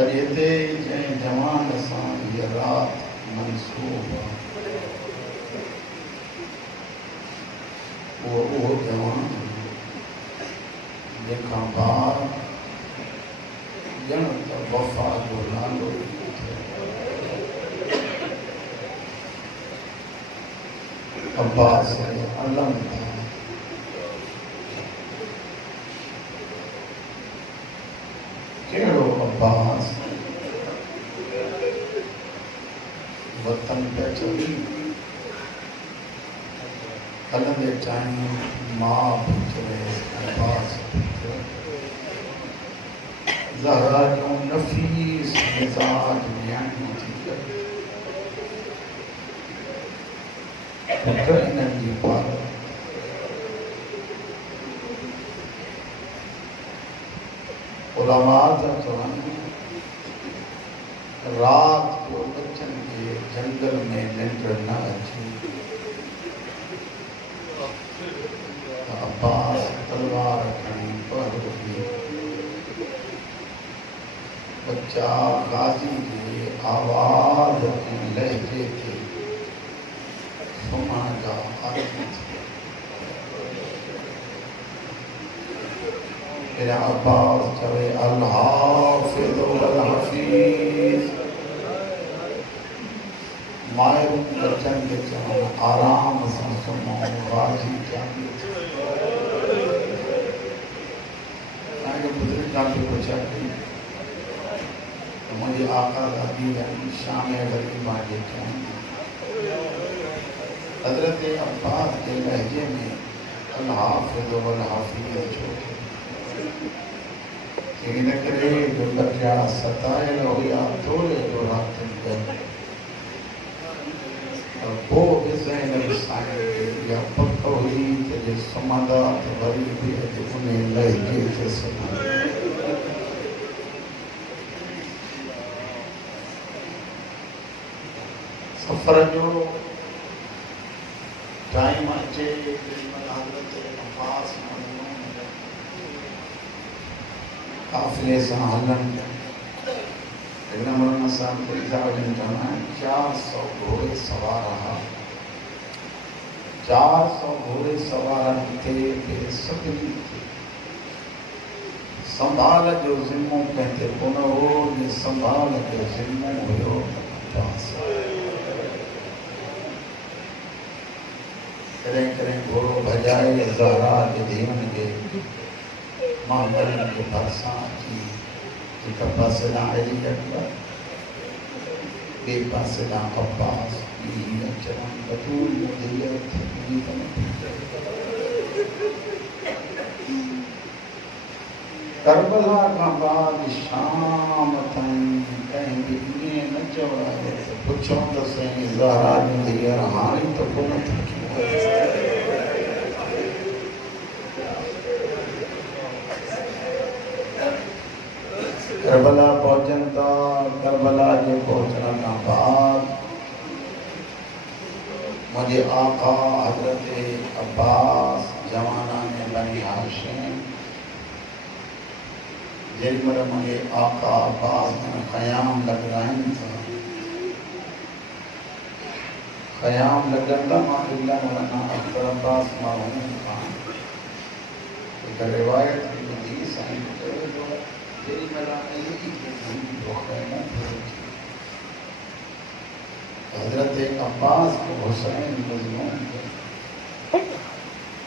अॼु हिते जंहिं जवान सां हीअ राति मनसूब आहे उहो जवान जंहिंखां ॿार ॼण त वफ़ा जो नालो अब्बास अलम था। कहिड़ो अब्बास वतन पे चली हलंदे टाइम मां पुछे अब्बास ज़हरा जो नफ़ीस मिज़ाज न्याणी थी पुट इन्हनि जी पाल उलमा था चवनि राति जो बच्चनि खे जंगल में निंड न अचे अब्बास तलवार खणी पहरो ॾिए बच्चा गाज़ी जी आवाज़ ऐं लहजे ते सुम्हण जा आदमी थी विया। अब्बास चवे अल हाफ़िज़ वल हफ़ीज़ मायूं बच्चनि खे चवनि आराम सां सुम्हो गाज़ी जागी तव्हांखे बुज़ुर्गां खे पुछां मुझे आका दादी शाम गरीबा के हजरत अब्बास के लहजे में अल हाफ़िज़ वल हफ़ीज़ छो इन करे जो बच्चा सतायल हुआ थोरे जो राति गए पोइ बि ज़ैनब साईं खे इहा पक हुई त जे सुम्हंदा त वरी बि अॼु उन लहजे ते सुम्हंदा। सफ़र जो टाइम अचे हज़रत अब्बास काफ़िले सां हलनि हिन मौलाना साहब फ़रीदाबाद चवंदा आहिनि 400 घोड़े सवार हुआ 400 घोड़े सवारनि ते सभिनी खे संभाल जो ज़िम्मो कंहिंखे कोन हो जे संभाल जो ज़िम्मो हुयो अब्बास। करें करें घोड़ो भजाए ज़हरा के धीअनि खे मोहम्मद के भरिसां अची हिक पासे ॾांहुं अली अकबर ॿिए पासे ॾांहुं अब्बास हीअं चवनि बतूल धीअ थकिजी त न करबला खां बाद शाम ताईं कंहिं बि ईअं न चवायो त पुछो त साईं ज़हरा जूं धीअर हाणे त कोन थकी करबला पहुंचन था। करबला के पहुंचने के बाद मुझे आका हजरत अब्बास जवाना में बनी हाशिम जेमल मुझे आका अब्बास ने ख़याम लगाइन था ख़याम लगंदा मालिल्ला मौलाना अख्तर अब्बास मरहूम खान एक रिवायत ॿुधी साईं हजरत अब्बास को हुसैन मजनून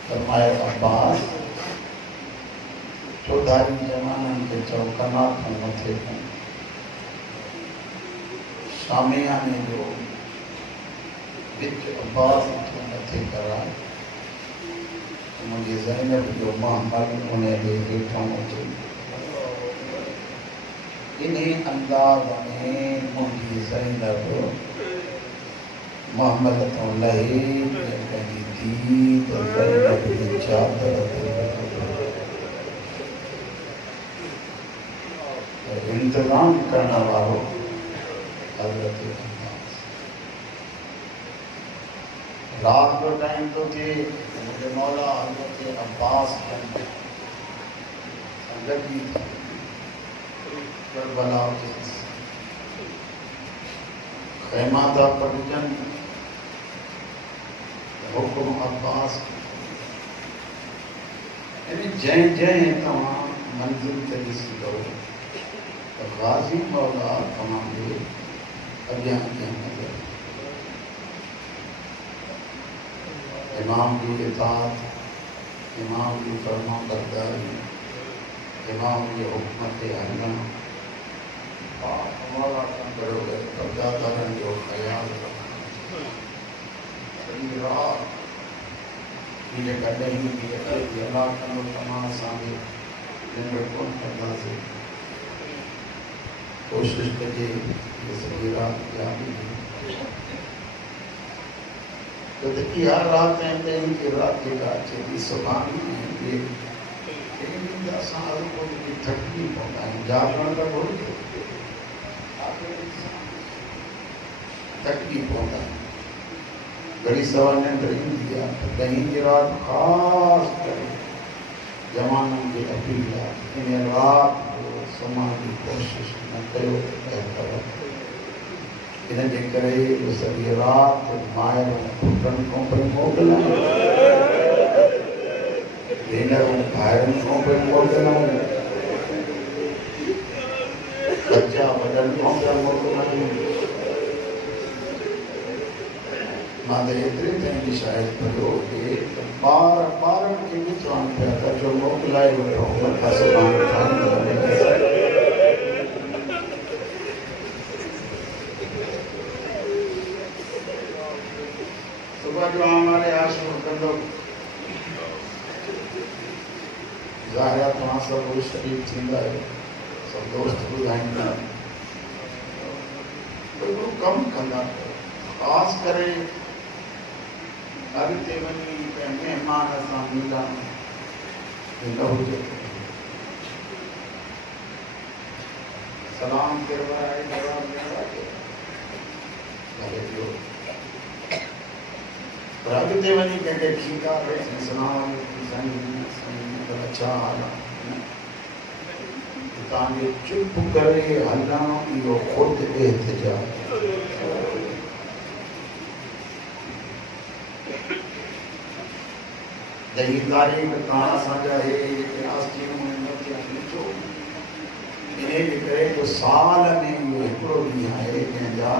फरमाए अब्बास चौधारी जवाननि के चौकना खां मथे खां शामियाने जो विच अब्बास खे मथे कराए मुंहिंजी ज़ैनब जो मोहम्मद उन जे हेठां अचे इन्हीं अंदाज में मुंहिंजी ज़ैनब मोहम्मद तो लही पंहिंजी धीउ त ज़ैनब जी चादर इंतज़ाम करण वारो हज़रत अब्बास। रात जो टाइम तो थे मुझे मौला हज़रत अब्बास संगति थी करबला खैमा था पटजन हुकुम अब्बास यानी जैं जैं तव्हां मंजिल ते ॾिसंदो त गाज़ी मौला तव्हांखे अॻियां अॻियां नज़र इमाम की इताअत इमाम की फरमाबरदारी इमाम के हुक्म ते हलण मौला खां बरोबर परदादारनि जो ख़्यालु रखणु सॼी राति हीअ कॾहिं बि अचे थी अलाह कंदो तव्हां असांखे निंड कोन कंदासीं कोशिशि कजे हीअ सॼी राति यादि त इहा राति ऐं ॿियनि जी राति जेका अचे थी सुभाणे ऐं ॿिए असां हर कोई थकिजी पवंदा आहियूं जागरण त घुरिजे थकिजी पवंदा आहियूं घड़ी सवा निंड ईंदी आहे त ॾहीं जी राति ख़ासि करे जवाननि खे अपील आहे इन राति जो सुम्हण जी कोशिशि न कयो त बहितर इन जे करे सॼी राति माइरूं पुटनि खां पई मोकिलायूं भेनरूं भाइरनि खां पई मोकिलायूं बच्चा वॾनि खां पिया मोकिलायूं मां त एतिरे ताईं बि शायदि पढ़ियो हुजे त ॿारनि खे बि चवनि पिया त जो मोकिलाए वठो मथां सुभाणे सुबुह जो हमारे आशुर कंदो ज़ाहिर तव्हां सभु शरीफ़ थींदा आहियो सभु दोस्त ॿुधाईंदा हिकिड़ो कमु कंदा ख़ासि करे अॻिते वञी कंहिं महिमान सां मिलण न हुजे सलाम करवाए जवाब ॾियण भले ॿियो पर अॻिते वञी कंहिंखे ठीकु आहे सलाम अच्छा हाल आहे तव्हांखे चुप करे हलणु इहो ख़ुदि एहतिजाज ॾही तारीख़ तव्हां असांजा हे जेके आस्तीनूं ॾिठो इन जे करे जो साल में इहो हिकिड़ो ॾींहुं आहे जंहिंजा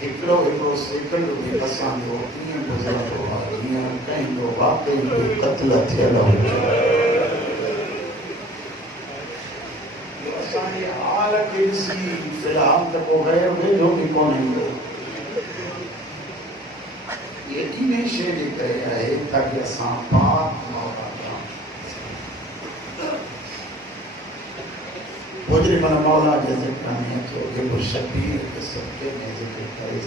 हिकिड़ो सेकंड बि असांजो कीअं गुज़रंदो आहे जीअं कंहिंजो वाक़ई क़त्ल थियल हुजे असांजे हाल खे ॾिसी फ़िलहाल त को गैर वेझो बि कोन ईंदो इन शइ जे करे आहे ताकी असां पाक मौला गुज़रे मन मौला जे ज़िक्र में अचो जेको शबीर के सबके में ज़िक्र करे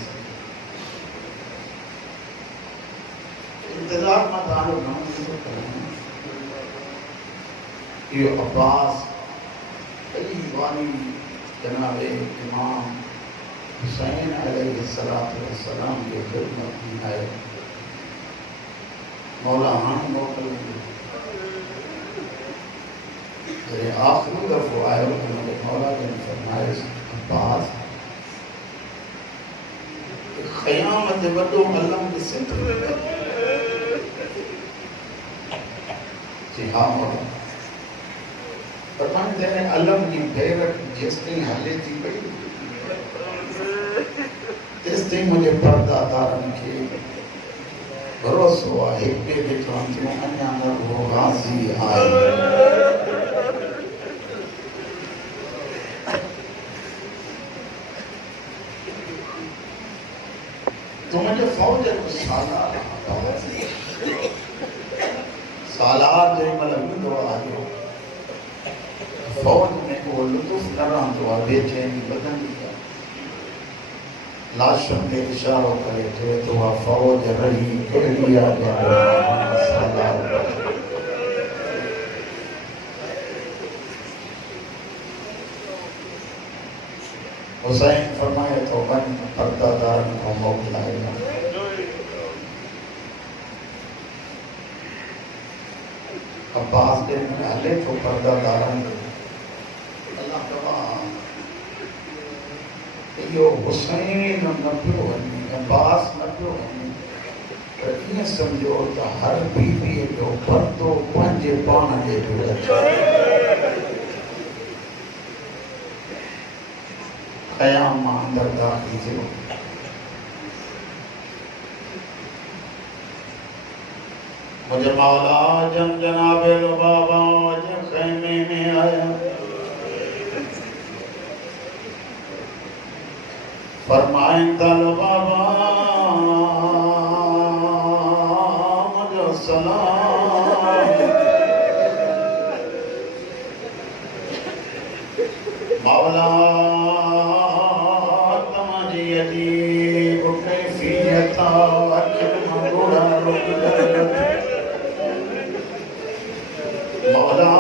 इंतज़ार मां तव्हांजो घणो कयां इहो अब्बास कई वानी जनाब इमाम हुसैन अलैहिस्सलातु वस्सलाम जी ख़िदमत में आयो मौला हाणे मोकिलियो जॾहिं आख़िरी दफ़ो आयो हुनखे मौला जन फरमायोसि अब्बास क़यामत वॾो अलम ॾिसे थो जी हा मौला फरमाईंदे अलम जी बैरक जेसिताईं हले थी पई तेसिताईं मुंहिंजे परदादारनि खे भरोसो आहे हिक ॿिए खे चवनि थियूं अञा न उहो गाज़ी आहे तो मुंहिंजे फ़ौज जो सालार जेॾी महिल ईंदो आहे फ़ौज में को लुत्फ़ न रहंदो आहे बेचैनी वधंदी आहे लाशुनि ते इशारो करे चए थो आहे फ़ौज रही कहिड़ी आहे हुसैन फरमाए थो वञ परदादारनि खां मोकिलाए अब्बास के हले थो परदादारनि अल्लाह तबारक यो हुसैन न पियो वञे अब्बास न पियो वञे त ईअं सम्झो त हर बीबीअ जो पर्दो पंहिंजे पाण जे क़याम मां अंदर दाख़िल थियो मुझे मौला जन जनाबे बाबा जन खैमे में आया फरमाएं तल बाबा मुझे सलाम मौला तमाजी अजीब कैफियत अखिल मंगूरा मौला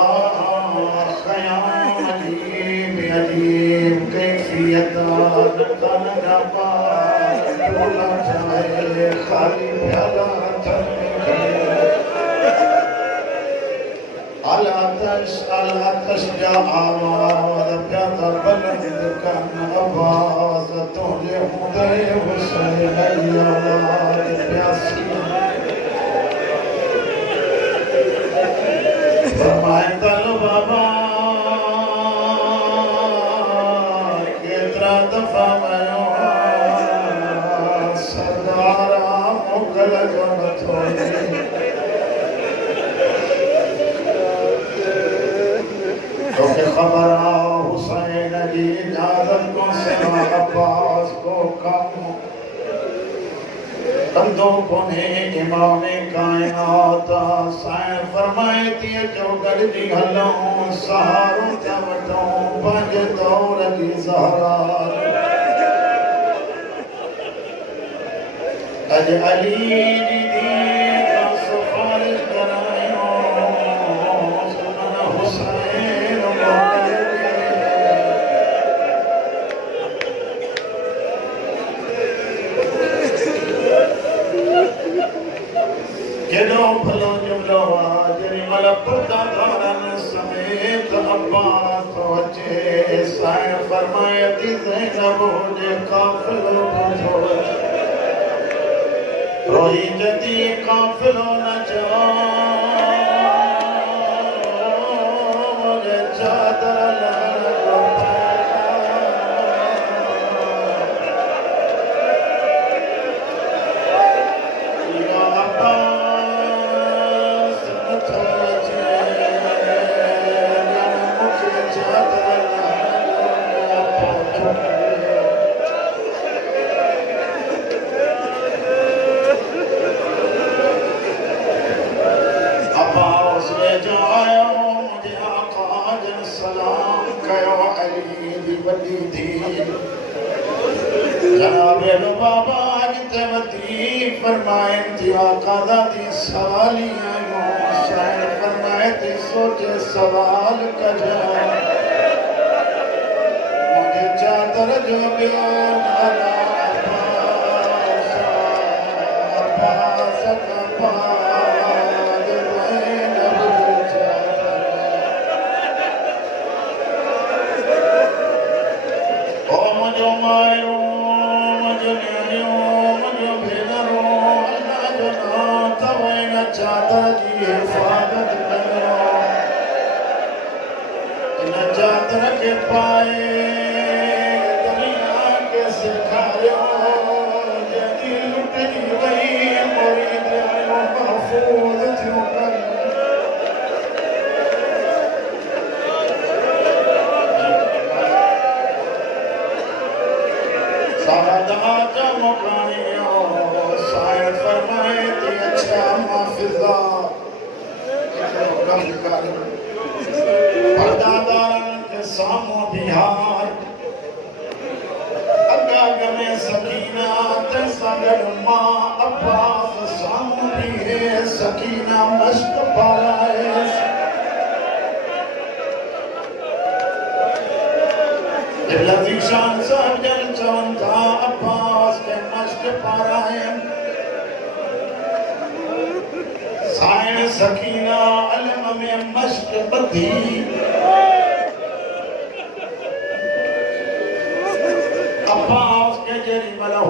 ख़याम अजीब अजीब कैफियत नकान नपा बोला जाए खाली प्याला अला तश जा आवाज़ प्याता बुलंद कन आवाज़ तुझे हुदे हुसैन आवाज़ प्यासी फरमाए तल बाबा केतरा दफ़ा वयो सरदारा मोकल जो नथो तोखे ख़बर आ हुसैन जी इजाज़त को सिवा अब्बास को कम कंदो कोने इमाम कायनात साईं फरमाए थी जो गॾिजी हलूं सहारो था वठूं पंहिंजे दौर जी ज़हरा अॼु अली जी दीन सिफ़ारिश करायूं सुन हुसैन केॾो भलो जुमिलो आहे जेॾी महिल पर्दादारनि समेत अब्बास थो अचे साईं फरमाए थी ज़ैनब जे काफ़िलो थो अचे रोई जदी काफ़िलो न चओ मुझे चादर लहण जो या अब्बास नथो अचे मुझे चादर लहण जो अब्बास ले जायो मुझे आका जन सलाम कयो अली दी वॾी थी जनाबे बाबा अॻिते वधी फरमाइनि थी आका दादी सवाली आयो शाइर फरमाए थी सोचे सवाल कजो मुझे चादर जो ॿियो नाला अब्बास अब्बास चादर जी हिफाज़त करो इन चादर के पाए दुनिया के सिखायो जदी लुटजी वई मुरीद महफूज़ थियो कर सादात मुकानियो साईं फरमाए थी अच्छा माफ़िज़ा पर्दादारनि के साम्हूं बिहार अॻ में सकीना ते सां गॾु मां अब्बास साम्हूं बीहे सकीना मश्क पाराएसि लज़ीशान साहिब जन चवनि था अब्बास के मश्क पारायनि साईं सकीना अलम में मश्क ॿधी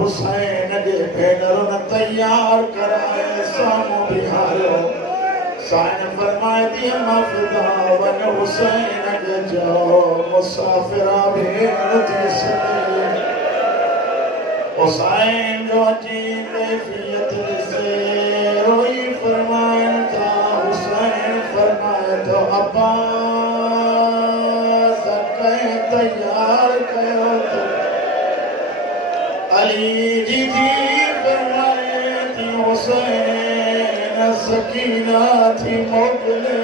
हुसैन जे भेनरुन तैयार कराए सामो बिहारियो साईं फरमाए थी माफिदा वन हुसैन के जाओ मुसाफिरा भेण थी सके हुसैन जो अची कैफियत से रोई फरमाए था हुसैन फरमाए तो अब्बास कहीं तैयार कयो तो अली जी थी फरमाए थी हुसैन सकीना थी मोकले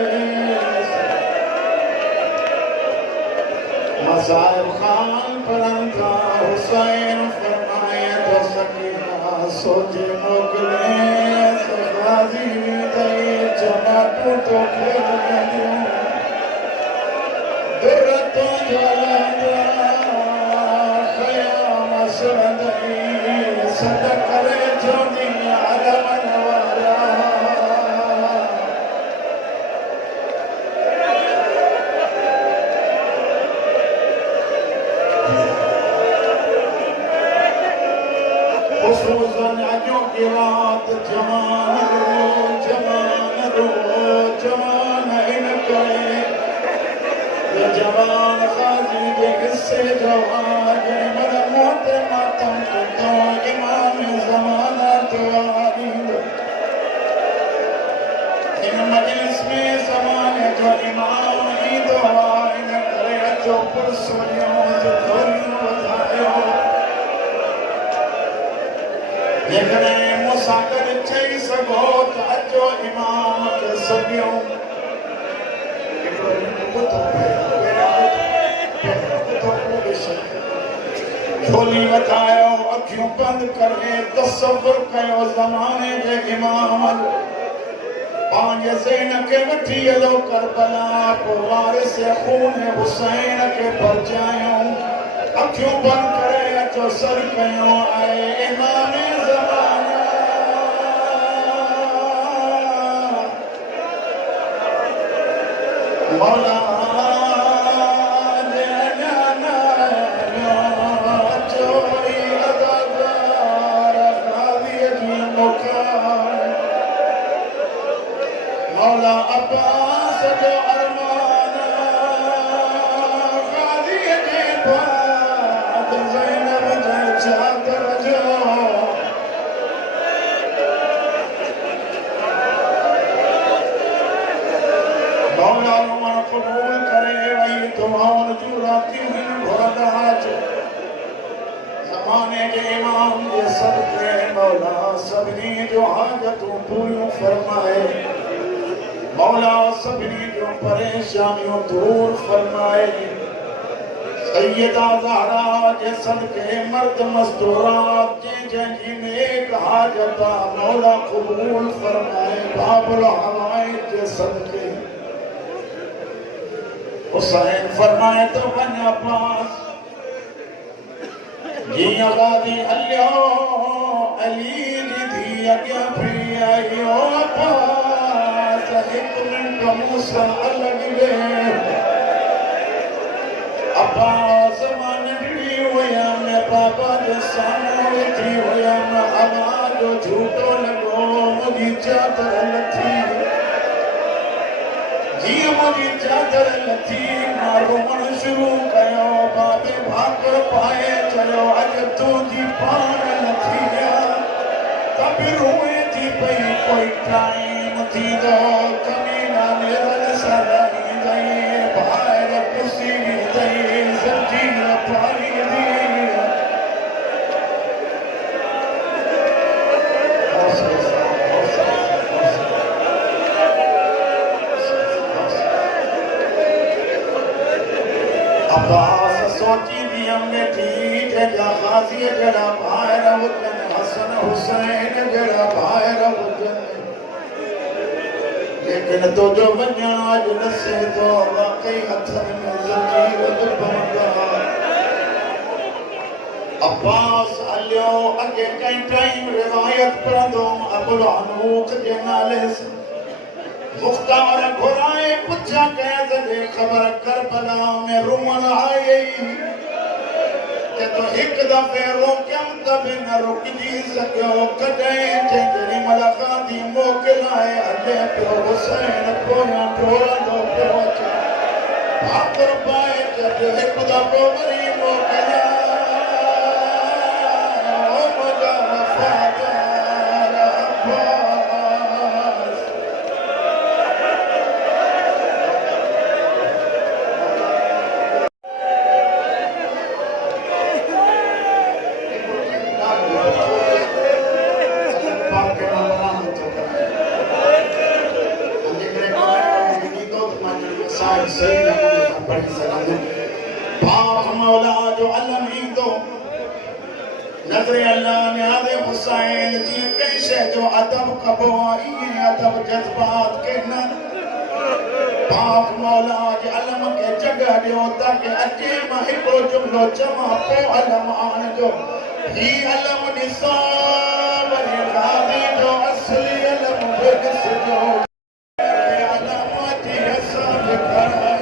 मसाइब खान परंदा हुसैन फरमाए तो सकीना सोचे मोकले सगाजी दे जमातों तो खेल गयो दुर्रतों जलंदा खयाम सरदई सद करे जोनी आदम नवारा खुशूसन अजो की रात जवान जवान इन करे जवान खाजी के किस्से जवान मन मोते मातम तो इमाम जमाना तो आलिम इन मजलिस में ज़माने जो इमाम ही दुआ इन करे जो पुरसोनियों से खोलियों बतायो जेकॾहिं मूंसां गॾु चई सघो त अचो इमाम खे सॾियूं झोली वठायो अखियूं बंदि करे तसव्वुर कयो ज़माने जे इमाम पंहिंजे ज़हन खे वठी हलो करबला पोइ वारिस खून हुसैन खे बचायूं अखियूं बंदि करे अचो सर कयूं ऐं इमाम ज़माना मौला मौला अब्बास जो अरमान गाज़ी जे बाद ज़ैनब जे चादर जो मौला मन क़बूल करे वही दुआउनि जूं रातियूं हिन घुरंदाच ज़माने जे इमाम जे सदक़े मौला सभिनी जो हाजतूं पूरियूं फरमाए मौला सभिनी जो परेशानियों दूर फरमाए सैयदा ज़हरा जे सदके मर्द मस्तूरात जंहिंजी नेक हाजता मौला क़बूल फरमाए बाबुल हवाइज जे सदके हुसैन फरमाए तो वञा पास जीअं गादी हलियो अली जी धी अॻियां फिरी आयो एक मिनट मूसा अलग वे अब्बास मान भी होया मैं बाबा जो सामने थी होया मैं आवाज जो झूठो लगो मुझी चादर लथी जी मुझी चादर लथी मारो मन शुरू कयो बाबे भाकर पाए चलो अज तू जी पान लथी तब रोए थी पई कोई टाइम थी दो कमीना निरल सदाई दई बाहर कुसी दई जंजीर पाई दी अब्बास सोची दी हमने ठीक है जा गाजी जरा बाहर हुजन हसन हुसैन जरा बाहर हुजन लेकिन तो जो वञा अॼु नसे तो वाकई हथनि में ज़ंजीर बंधा अब्बास हलियो अॻे कंहिं टाइम रिवायत पढ़ंदो अबुल हनूक जे नाले से मुख्तार घुराए पुछा कया जॾहिं ख़बर करबला में रुमन आई तो एक दफे रोकम तब न रुक जी सको कदें जेरी मुलाकाती मोकलाए अल्ले पे हुसैन पोया थोड़ा दो पहुंच आखिर पाए जब एक दफे मरी मोकला ओ मजा वफादार अब्बास पाक मौला जो अलमी दो नजर अल्लाह ने आदे हुसैन जी कैसे जो अदब कबो ये अदब जज्बात के न पाक मौला जो अलम के जगह दियो ताकि अचे मां हिकड़ो जुमलो चमा पो अलम आन जो ही अलम निसा वरी गादी जो असली अलम बेगस जो अलम जी असां कराए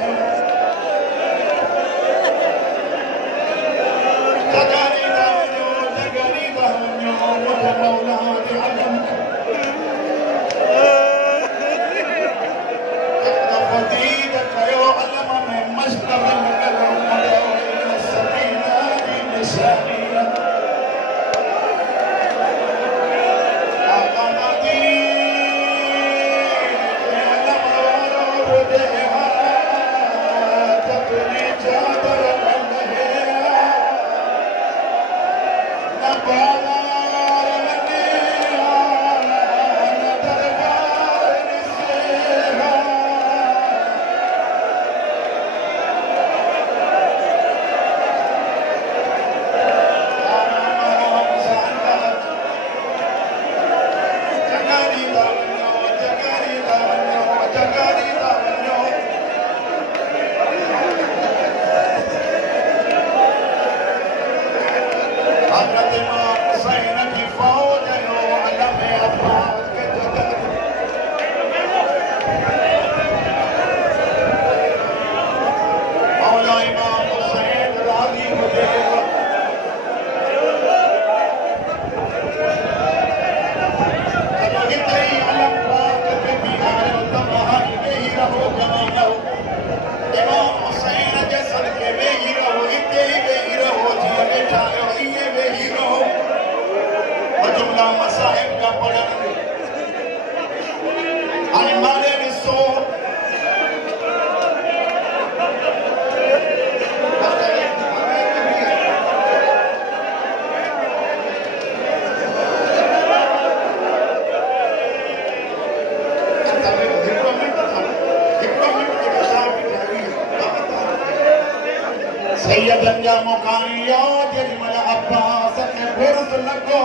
सैयदन जा मुकानिया जजमल अब्बास के फुर्स लगो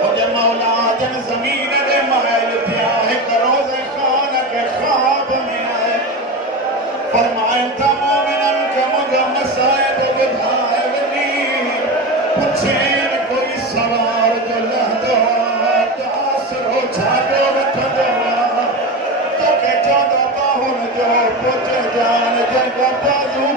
मुझे मौला जन जमीन दे महल पिया है रोज़ खान के ख्वाब में आए फरमाए तमामन के मुझे मसायब बुधाए वनी पूछे कोई सवार जो लहदो तासर हो छाड़ो वठदो तो के चौदह बाहुन जो पूछे जान जंगा बाजू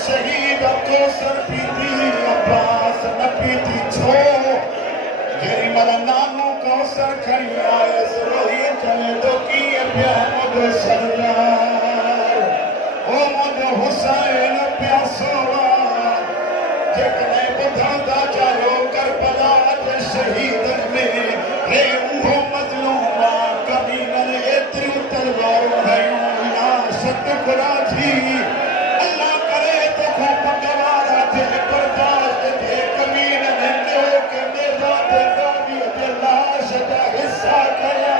शहीद अफसोस पीती अब्बास न पीती छो जेरी मल नानो कौसर खड़ी आए रोही चले तो की प्यार सरदार ओ मुझ हुसैन प्यासोवा जेकने बुधांदा चाहो करबला के शहीद में रे उहो मजलूमा कभी न एतरी तलवार भयो या सत खुदा थी हिस्सा कया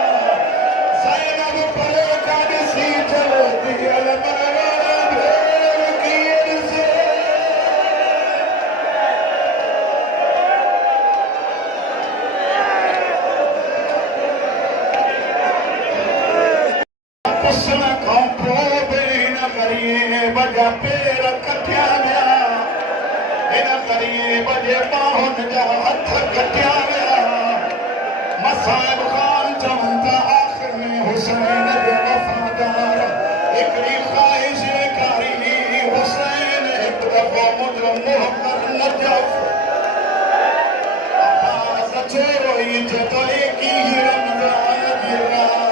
जे बाहुन जा हथ कटिया विया मसाइब खान चवनि था आख़िर में हुसैन जो वफ़ादार हिकिड़ी ख़्वाहिश कारी हुसैन हिकु दफ़ो मुंहिंजो मुंहुं कर नजफ़ अब्बास छोरो ई जेको एकी रमज़ान जी रात